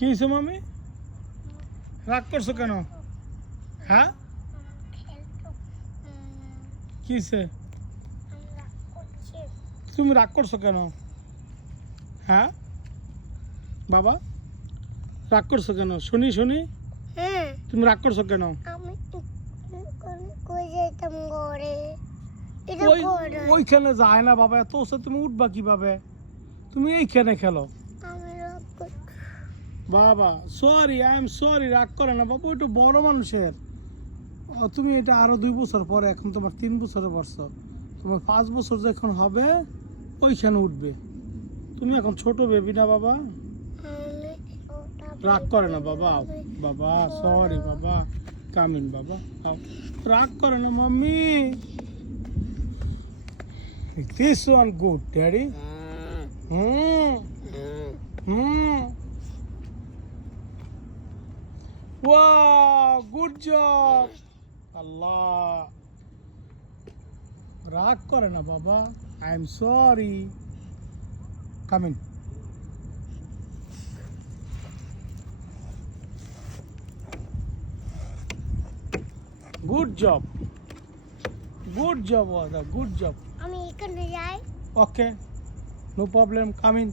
কি হয়েছে মামি? রাগ করছো কেন? হ্যাঁ কি হয়েছে? তুমি রাগ করছো কেন? হ্যাঁ বাবা রাগ করছো কেন? শুনি শুনি তুমি রাগ করছো কেন? ওইখানে যায় না বাবা, এত তুমি উঠবা কিভাবে? তুমি এইখানে খেলো বাবা। সরি, আই এম সরি, রাগ করে না বাবা, ওইটা বড় মানুষের। তুমি এটা আরো 2 বছর পরে, এখন তোমার 3 বছরে বর্ষ, তোমার 5 বছর যখন হবে ওইখানে উঠবে। তুমি এখন ছোট বেবি না বাবা, রাগ করে না বাবা। বাবা সরি বাবা, কামিন বাবা, রাগ করে না mummy. This one good, Daddy. Wow, good job. Allah. রাগ করে না বাবা, I am sorry. Come in. Good job. Good job, Wada. Good job. আমি এখানে যাই। Okay. No problem. Come in.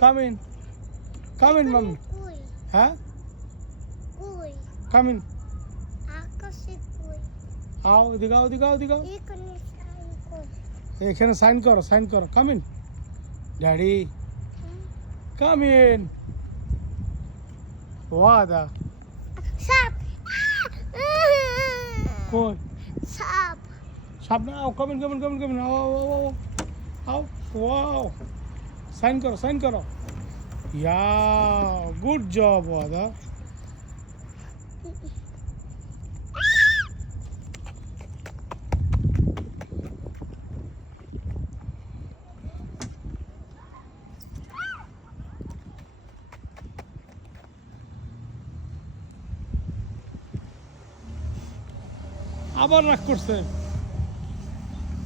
Come in. Come in, mommy. কই? হ্যাঁ? কই? Come in. আকাশে কই? आओ, दिखाओ दिखाओ दिखाओ। এখানে সাইন কই? এখানে সাইন করো, সাইন করো। Come in. Daddy. Come in. Wada. সাপ। কই? সাপ। সাপ না, आओ, come in, come in, come in, come in. आओ, आओ, आओ, आओ. आओ. Wow. সাইন করো, সাইন করো। Yeah, good job, Wada. আবার রাগ করছে,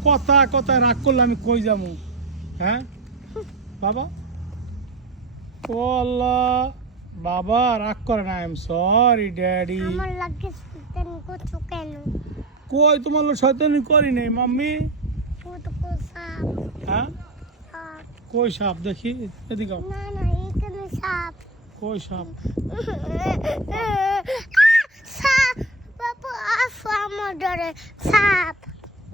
কথা কথায় রাগ করলে আমি কই যাবো? হ্যাঁ বাবা, ও আল্লাহ, বাবা রাগ করে না। I am sorry daddy. আমার লাগে শয়তানি করছো কেন? কই তোমার লোক শয়তানি করি নাই মাম্মি। ও তো কই সাপ। হ্যাঁ সাপ। কই সাপ দেখি, এদিকে না না এখানে সাপ। কই সাপ? সাপ বাবু আসো আমার ডরে সাপ।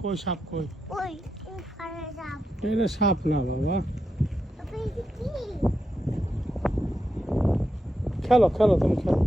কই সাপ কই? ওই এখানে সাপ। এটা সাপ না বাবা। তবে কি? খেলো খেলো, তুমি খেলো।